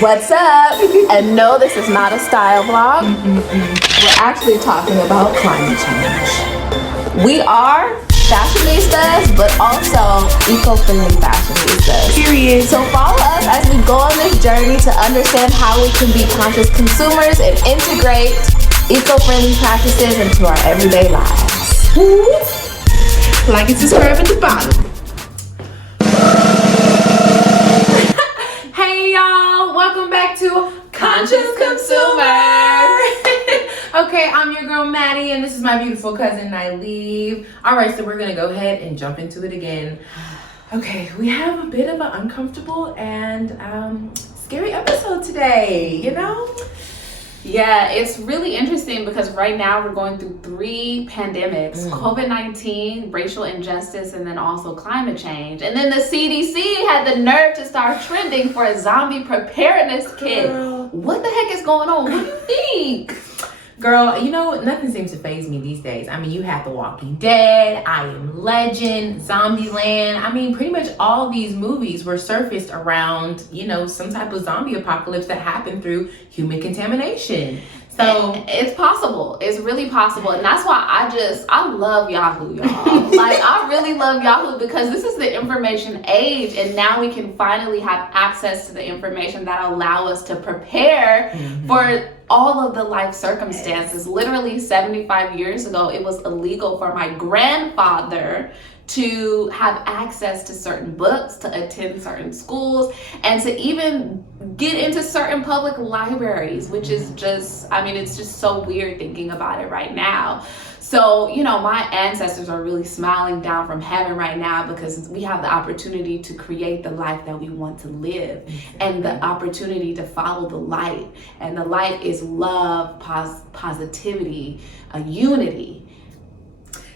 What's up? And no, this is not a style vlog. We're actually talking about climate change. We are fashionistas, but also eco-friendly fashionistas. Period. So follow us as we go on this journey to understand how we can be conscious consumers and integrate eco-friendly practices into our everyday lives. Like and subscribe at the bottom. Hey y'all, welcome back to Conscious Consumer. Okay, I'm your girl Maddie, and this is my beautiful cousin Neale. Alright, so we're gonna go ahead and jump into it again. Okay, we have a bit of an uncomfortable and scary episode today, you know? Yeah, it's really interesting because right now we're going through 3 pandemics, COVID-19, racial injustice, and then also climate change. And then the CDC had the nerve to start trending for a zombie preparedness kit. What the heck is going on? What do you think? Girl, you know, nothing seems to faze me these days. I mean, you have The Walking Dead, I Am Legend, Zombieland. I mean, pretty much all these movies were surfaced around, you know, some type of zombie apocalypse that happened through human contamination. So it's possible. It's really possible. And that's why I love Yahoo, y'all. Like, I really love Yahoo because this is the information age, and now we can finally have access to the information that allow us to prepare for all of the life circumstances. Yes. Literally 75 years ago, it was illegal for my grandfather to have access to certain books, to attend certain schools, and to even get into certain public libraries, which is just, I mean, it's just so weird thinking about it right now. So, you know, my ancestors are really smiling down from heaven right now because we have the opportunity to create the life that we want to live and the opportunity to follow the light. And the light is love, positivity, unity.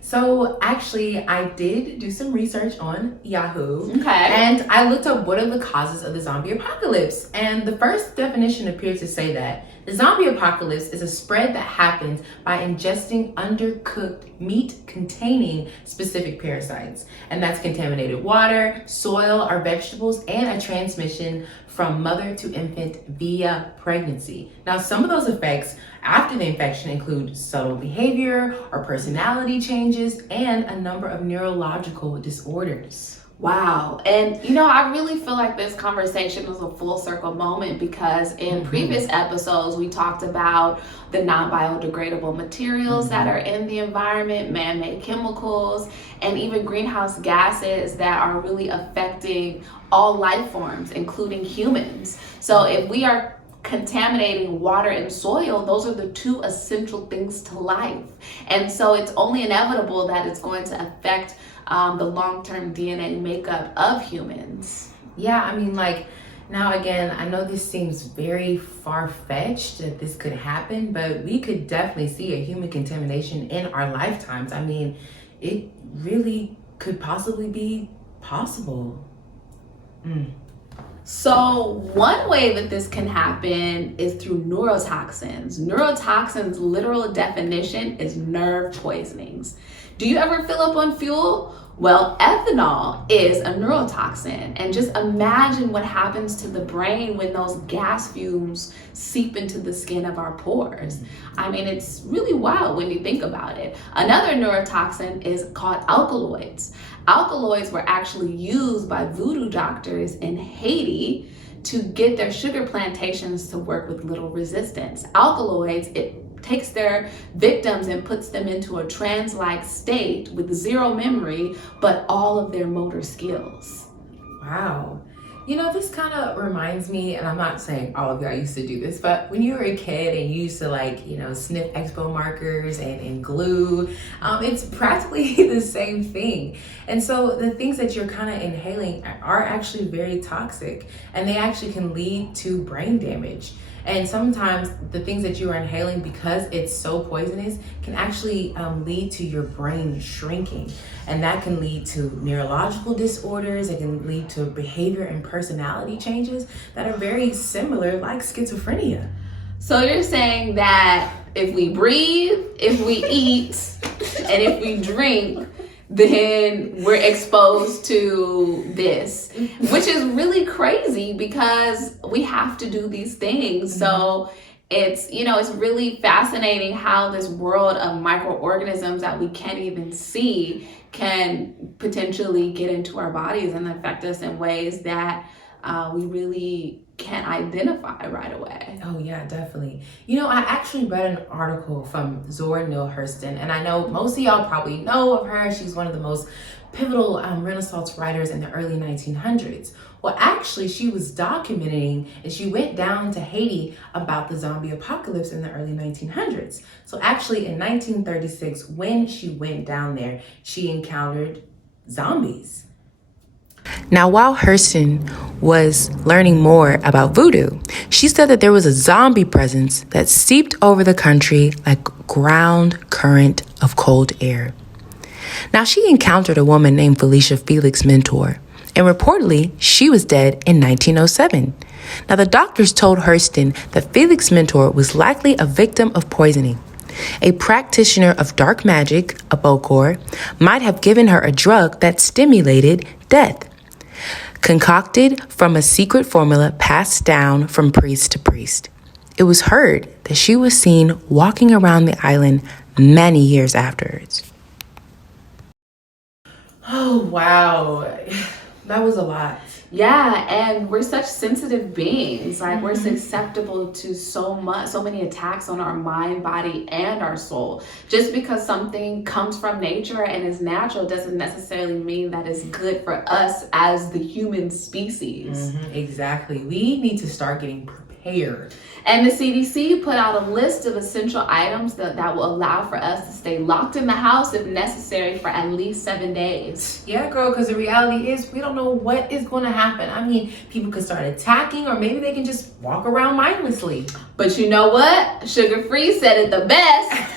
So actually, I did do some research on Yahoo. Okay. And I looked up what are the causes of the zombie apocalypse. And the first definition appears to say that the zombie apocalypse is a spread that happens by ingesting undercooked meat containing specific parasites. And that's contaminated water, soil, or vegetables, and a transmission from mother to infant via pregnancy. Now, some of those effects after the infection include subtle behavior or personality changes and a number of neurological disorders. Wow. And you know, I really feel like this conversation was a full circle moment because in previous episodes, we talked about the non-biodegradable materials that are in the environment, man-made chemicals, and even greenhouse gases that are really affecting all life forms, including humans. So if we are contaminating water and soil, those are the 2 essential things to life. And so it's only inevitable that it's going to affect the long-term DNA makeup of humans. Yeah, I mean, like, now again, I know this seems very far-fetched that this could happen, but we could definitely see a human contamination in our lifetimes. I mean, it really could possibly be possible. So one way that this can happen is through neurotoxins. Neurotoxins, literal definition is nerve poisonings. Do you ever fill up on fuel? Well, ethanol is a neurotoxin, and just imagine what happens to the brain when those gas fumes seep into the skin of our pores. I mean, it's really wild when you think about it. Another neurotoxin is called alkaloids. Alkaloids were actually used by VooDoo doctors in Haiti to get their sugar plantations to work with little resistance. Alkaloids, it takes their victims and puts them into a trance-like state with 0 memory, but all of their motor skills. Wow. You know, this kind of reminds me, and I'm not saying all of y'all used to do this, but when you were a kid and you used to, like, you know, sniff expo markers and glue, it's practically the same thing. And so the things that you're kind of inhaling are actually very toxic, and they actually can lead to brain damage. And sometimes the things that you are inhaling, because it's so poisonous, can actually lead to your brain shrinking. And that can lead to neurological disorders. It can lead to behavior and personality changes that are very similar, like schizophrenia. So you're saying that if we breathe, if we eat, and if we drink, then we're exposed to this, which is really crazy because we have to do these things. So it's, you know, it's really fascinating how this world of microorganisms that we can't even see can potentially get into our bodies and affect us in ways that we really can't identify right away. Oh yeah, definitely. You know, I actually read an article from Zora Neil Hurston, and I know most of y'all probably know of her. She's one of the most pivotal Renaissance writers in the early 1900s. Well, actually, she was documenting, and she went down to Haiti about the zombie apocalypse in the early 1900s. So actually, in 1936, when she went down there, she encountered zombies. Now, while Hurston was learning more about voodoo, she said that there was a zombie presence that seeped over the country like ground current of cold air. Now, she encountered a woman named Felicia Felix Mentor, and reportedly, she was dead in 1907. Now, the doctors told Hurston that Felix Mentor was likely a victim of poisoning. A practitioner of dark magic, a Bokor, might have given her a drug that stimulated death, concocted from a secret formula passed down from priest to priest. It was heard that she was seen walking around the island many years afterwards. Oh, wow. That was a lot. Yeah, and we're such sensitive beings. Like, we're susceptible to so many attacks on our mind, body, and our soul. Just because something comes from nature and is natural doesn't necessarily mean that it's good for us as the human species. Exactly. We need to start getting prepared. And the CDC put out a list of essential items that will allow for us to stay locked in the house if necessary for at least 7 days. Yeah, girl, because the reality is we don't know what is going to happen. I mean, people could start attacking, or maybe they can just walk around mindlessly. But you know what? Sugar Free said it the best.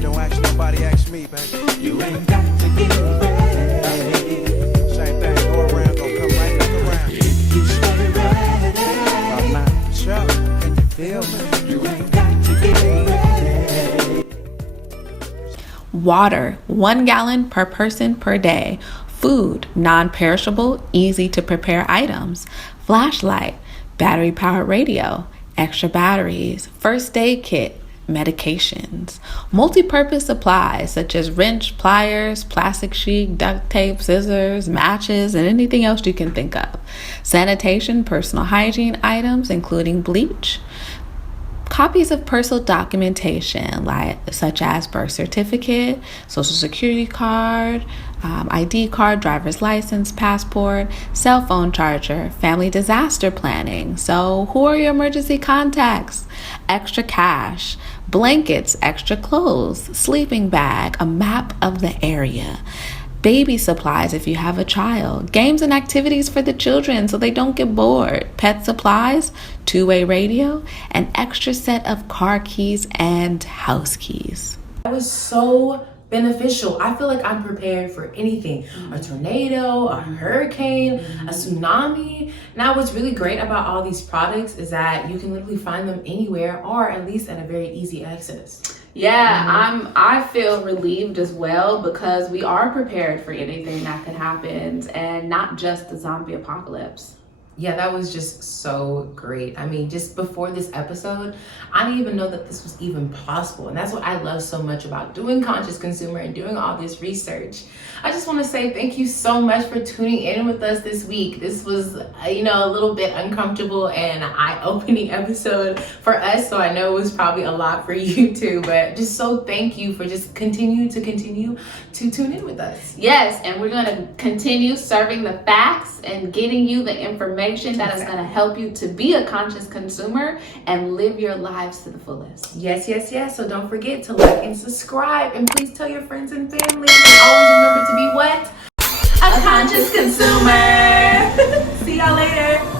Don't ask nobody, ask me, baby. You ain't got to get ready. Same thing, go around, go come right back around. You stay ready. About now, sure. Can you feel me? You ain't got to get ready. Water, 1 gallon per person per day. Food, non-perishable, easy to prepare items. Flashlight, battery-powered radio, extra batteries, first aid kit, medications. Multipurpose supplies such as wrench, pliers, plastic sheet, duct tape, scissors, matches, and anything else you can think of. Sanitation, personal hygiene items including bleach. Copies of personal documentation such as birth certificate, social security card, ID card, driver's license, passport, cell phone charger, family disaster planning. So who are your emergency contacts? Extra cash, blankets, extra clothes, sleeping bag, a map of the area. Baby supplies if you have a child, games and activities for the children so they don't get bored, pet supplies, two-way radio, an extra set of car keys and house keys. That was so beneficial. I feel like I'm prepared for anything. A tornado, a hurricane, a tsunami. Now, what's really great about all these products is that you can literally find them anywhere, or at least at a very easy access. Yeah, I feel relieved as well because we are prepared for anything that could happen, and not just the zombie apocalypse. Yeah, that was just so great. I mean, just before this episode, I didn't even know that this was even possible. And that's what I love so much about doing Conscious Consumer and doing all this research. I just want to say thank you so much for tuning in with us this week. This was, a little bit uncomfortable and eye-opening episode for us. So I know it was probably a lot for you too, but just so thank you for just continue to tune in with us. Yes, and we're going to continue serving the facts and getting you the information that is going to help you to be a conscious consumer and live your lives to the fullest. Yes. So don't forget to like and subscribe, and please tell your friends and family. And always remember to be what? A conscious consumer. See y'all later.